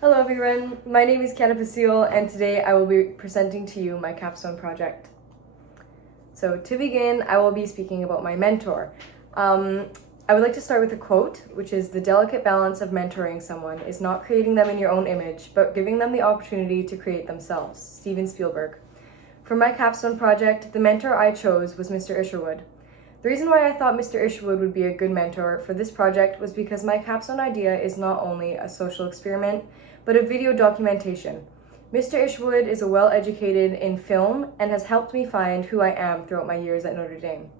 Hello everyone, my name is Chiara Pecile and today I will be presenting to you my capstone project. So to begin, I will be speaking about my mentor. I would like to start with a quote, which is, "The delicate balance of mentoring someone is not creating them in your own image, but giving them the opportunity to create themselves." Steven Spielberg. For my capstone project, the mentor I chose was Mr. Isherwood. The reason why I thought Mr. Isherwood would be a good mentor for this project was because my capstone idea is not only a social experiment, but a video documentation. Mr. Isherwood is a well-educated in film and has helped me find who I am throughout my years at Notre Dame.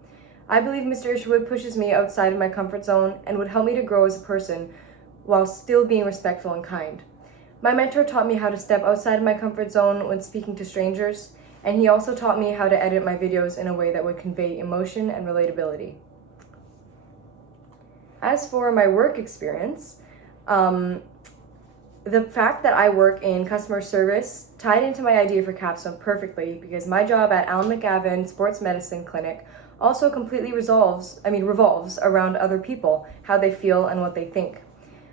I believe Mr. Isherwood pushes me outside of my comfort zone and would help me to grow as a person while still being respectful and kind. My mentor taught me how to step outside of my comfort zone when speaking to strangers, and he also taught me how to edit my videos in a way that would convey emotion and relatability. As for my work experience, the fact that I work in customer service tied into my idea for Capstone perfectly, because my job at Alan McGavin Sports Medicine Clinic also completely revolves around other people, how they feel and what they think.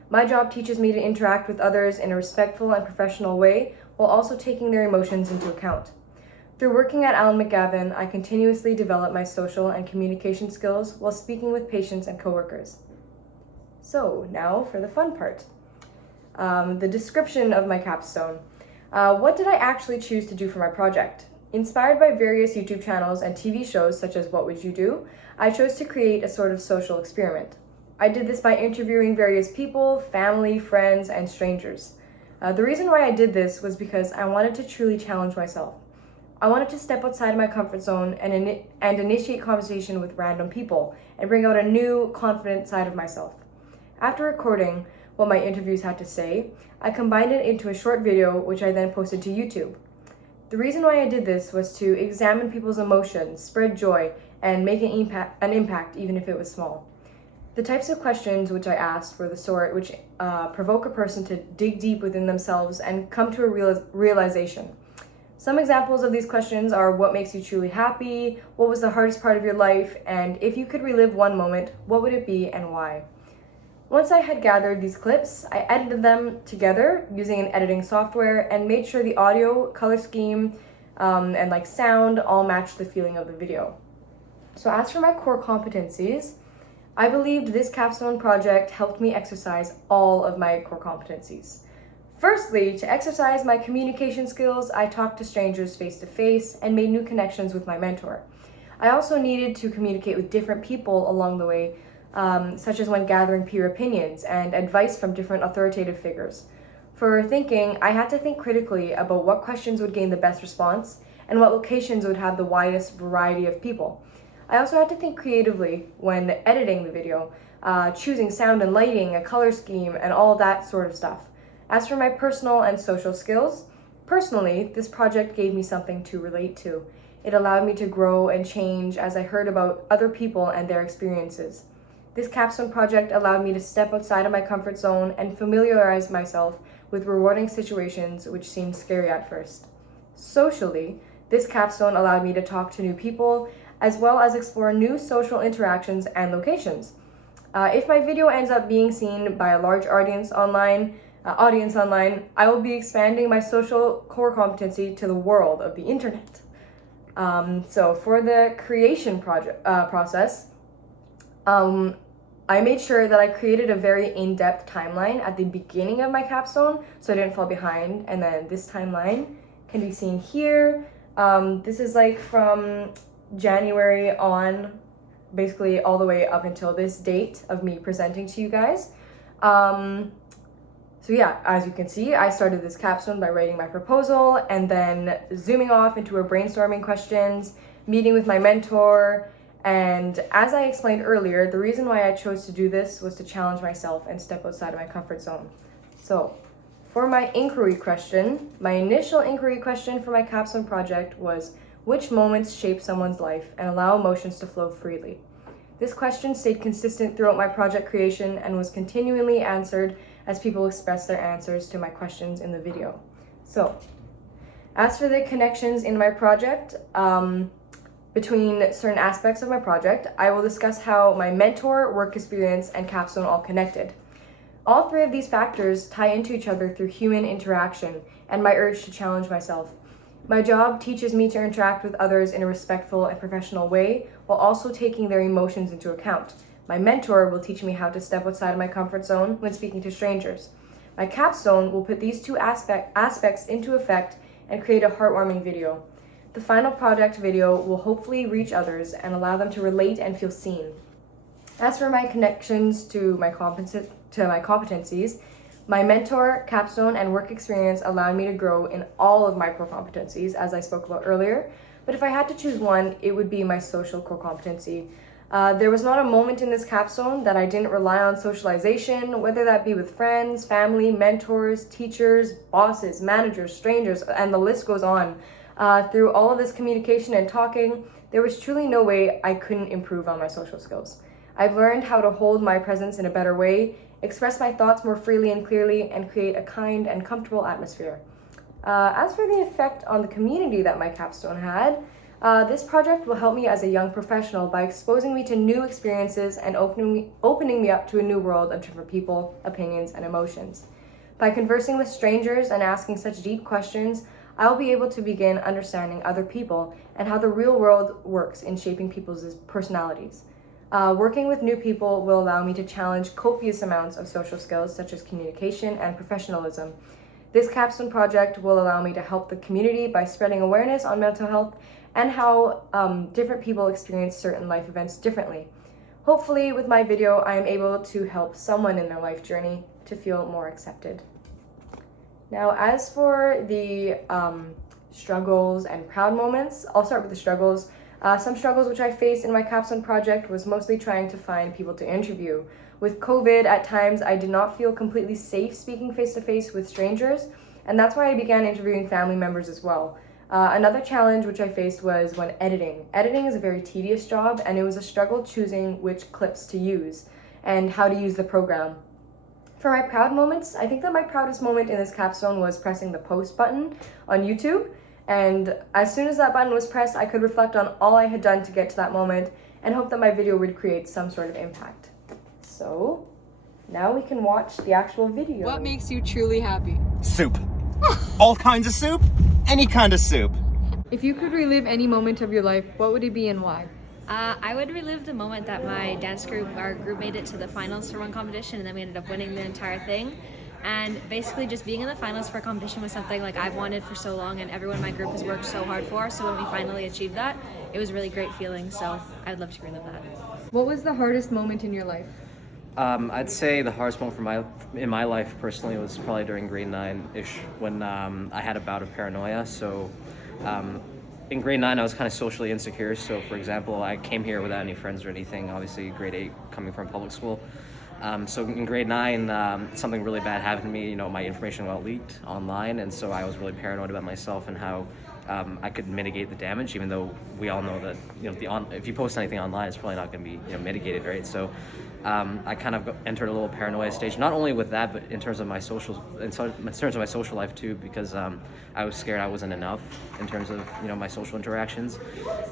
My job teaches me to interact with others in a respectful and professional way while also taking their emotions into account. Through working at Alan McGavin, I continuously develop my social and communication skills while speaking with patients and coworkers. So now for the fun part. The description of my capstone. What did I actually choose to do for my project? Inspired by various YouTube channels and TV shows such as What Would You Do?, I chose to create a sort of social experiment. I did this by interviewing various people, family, friends, and strangers. The reason why I did this was because I wanted to truly challenge myself. I wanted to step outside my comfort zone and initiate conversation with random people and bring out a new, confident side of myself. After recording what my interviews had to say, I combined it into a short video which I then posted to YouTube. The reason why I did this was to examine people's emotions, spread joy, and make an impact even if it was small. The types of questions which I asked were the sort which provoke a person to dig deep within themselves and come to a realization. Some examples of these questions are: what makes you truly happy? What was the hardest part of your life? And if you could relive one moment, what would it be and why? Once I had gathered these clips, I edited them together using an editing software and made sure the audio, color scheme, and sound all matched the feeling of the video. So as for my core competencies, I believed this capstone project helped me exercise all of my core competencies. Firstly, to exercise my communication skills, I talked to strangers face to face and made new connections with my mentor. I also needed to communicate with different people along the way, such as when gathering peer opinions and advice from different authoritative figures. For thinking, I had to think critically about what questions would gain the best response and what locations would have the widest variety of people. I also had to think creatively when editing the video, choosing sound and lighting, a color scheme, and all that sort of stuff. As for my personal and social skills, personally, this project gave me something to relate to. It allowed me to grow and change as I heard about other people and their experiences. This capstone project allowed me to step outside of my comfort zone and familiarize myself with rewarding situations which seemed scary at first. Socially, this capstone allowed me to talk to new people as well as explore new social interactions and locations. If my video ends up being seen by a large audience online, I will be expanding my social core competency to the world of the internet. So for the creation process, I made sure that I created a very in-depth timeline at the beginning of my capstone so I didn't fall behind. And then this timeline can be seen here. This is from January on, basically all the way up until this date of me presenting to you guys. So yeah, as you can see, I started this capstone by writing my proposal and then zooming off into a brainstorming questions, meeting with my mentor. And as I explained earlier, the reason why I chose to do this was to challenge myself and step outside of my comfort zone. So for my inquiry question, my initial inquiry question for my capstone project was: which moments shape someone's life and allow emotions to flow freely? This question stayed consistent throughout my project creation and was continually answered as people expressed their answers to my questions in the video. So, as for the connections in my project, between certain aspects of my project, I will discuss how my mentor, work experience, and capstone all connected. All three of these factors tie into each other through human interaction and my urge to challenge myself. My job teaches me to interact with others in a respectful and professional way while also taking their emotions into account. My mentor will teach me how to step outside of my comfort zone when speaking to strangers. My capstone will put these two aspects into effect and create a heartwarming video. The final project video will hopefully reach others and allow them to relate and feel seen. As for my connections to my competencies, my mentor, capstone, and work experience allowed me to grow in all of my core competencies, as I spoke about earlier. But if I had to choose one, it would be my social core competency. There was not a moment in this capstone that I didn't rely on socialization, whether that be with friends, family, mentors, teachers, bosses, managers, strangers, and the list goes on. Through all of this communication and talking, there was truly no way I couldn't improve on my social skills. I've learned how to hold my presence in a better way, express my thoughts more freely and clearly, and create a kind and comfortable atmosphere. As for the effect on the community that my capstone had, this project will help me as a young professional by exposing me to new experiences and opening me up to a new world of different people, opinions, and emotions. By conversing with strangers and asking such deep questions, I'll be able to begin understanding other people and how the real world works in shaping people's personalities. Working with new people will allow me to challenge copious amounts of social skills such as communication and professionalism. This capstone project will allow me to help the community by spreading awareness on mental health and how different people experience certain life events differently. Hopefully, with my video, I am able to help someone in their life journey to feel more accepted. Now, as for the struggles and proud moments, I'll start with the struggles. Some struggles which I faced in my capstone project was mostly trying to find people to interview. With COVID, at times I did not feel completely safe speaking face-to-face with strangers, and that's why I began interviewing family members as well. Another challenge which I faced was when editing. Editing is a very tedious job, and it was a struggle choosing which clips to use and how to use the program. For my proud moments, I think that my proudest moment in this capstone was pressing the post button on YouTube. And as soon as that button was pressed, I could reflect on all I had done to get to that moment and hope that my video would create some sort of impact. So, now we can watch the actual video. What makes you truly happy? Soup. All kinds of soup? Any kind of soup. If you could relive any moment of your life, what would it be and why? I would relive the moment that my dance group, our group made it to the finals for one competition, and then we ended up winning the entire thing. And basically just being in the finals for a competition was something like I've wanted for so long and everyone in my group has worked so hard for. So when we finally achieved that, it was a really great feeling. So I'd love to relive that. What was the hardest moment in your life? I'd say the hardest moment in my life personally was probably during grade 9-ish when I had a bout of paranoia. So in grade 9 I was kind of socially insecure. So for example, I came here without any friends or anything, obviously grade 8 coming from public school. So in grade 9, something really bad happened to me. You know, my information got leaked online, and so I was really paranoid about myself and how I could mitigate the damage, even though we all know that, you know, if you post anything online, it's probably not going to be, you know, mitigated, right? So I kind of entered a little paranoia stage, not only with that, but in terms of my social life too, because I was scared I wasn't enough in terms of, you know, my social interactions,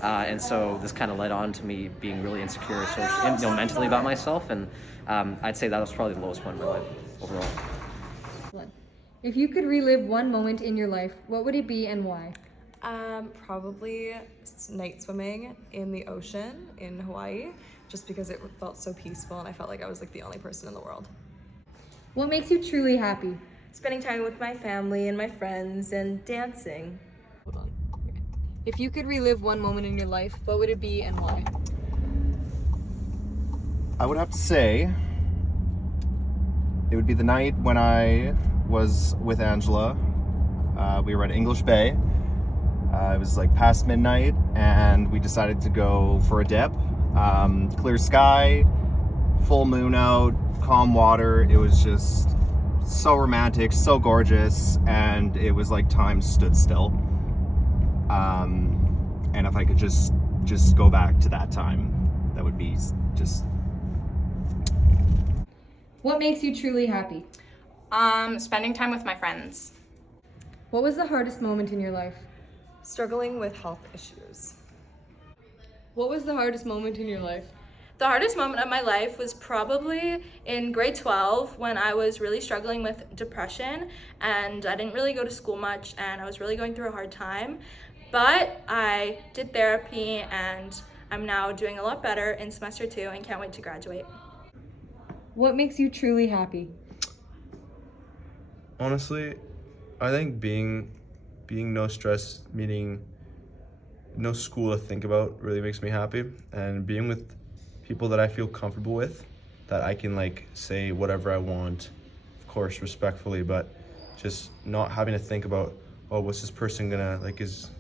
and so this kind of led on to me being really insecure, mentally about myself, and I'd say that was probably the lowest point in my life overall. If you could relive one moment in your life, what would it be and why? Probably night swimming in the ocean in Hawaii, just because it felt so peaceful and I felt like I was like the only person in the world. What makes you truly happy? Spending time with my family and my friends and dancing. Hold on. If you could relive one moment in your life, what would it be and why? I would have to say it would be the night when I was with Angela. We were at English Bay. It was like past midnight and we decided to go for a dip. Clear sky, full moon out, calm water. It was just so romantic, so gorgeous, and it was like time stood still. And if I could just go back to that time, that would be just... What makes you truly happy? Spending time with my friends. What was the hardest moment in your life? Struggling with health issues. What was the hardest moment in your life? The The hardest moment of my life was probably in grade 12 when I was really struggling with depression and I didn't really go to school much and I was really going through a hard time. But I did therapy and I'm now doing a lot better in semester 2 and can't wait to graduate. What makes you truly happy? Honestly, I think being no stress, meaning no school to think about, really makes me happy, and being with people that I feel comfortable with, that I can like say whatever I want, of course respectfully, but just not having to think about, oh, what's this person gonna like, is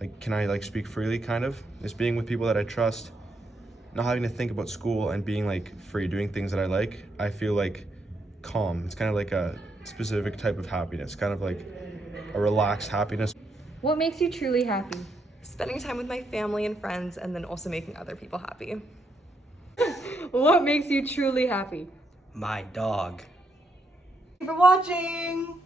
like, can I like speak freely, kind of. Just being with people that I trust, not having to think about school, and being like free, doing things that I like. I feel like calm. It's kind of like a specific type of happiness, kind of like a relaxed happiness. What makes you truly happy? Spending time with my family and friends, and then also making other people happy. What makes you truly happy? My dog. Thank you for watching.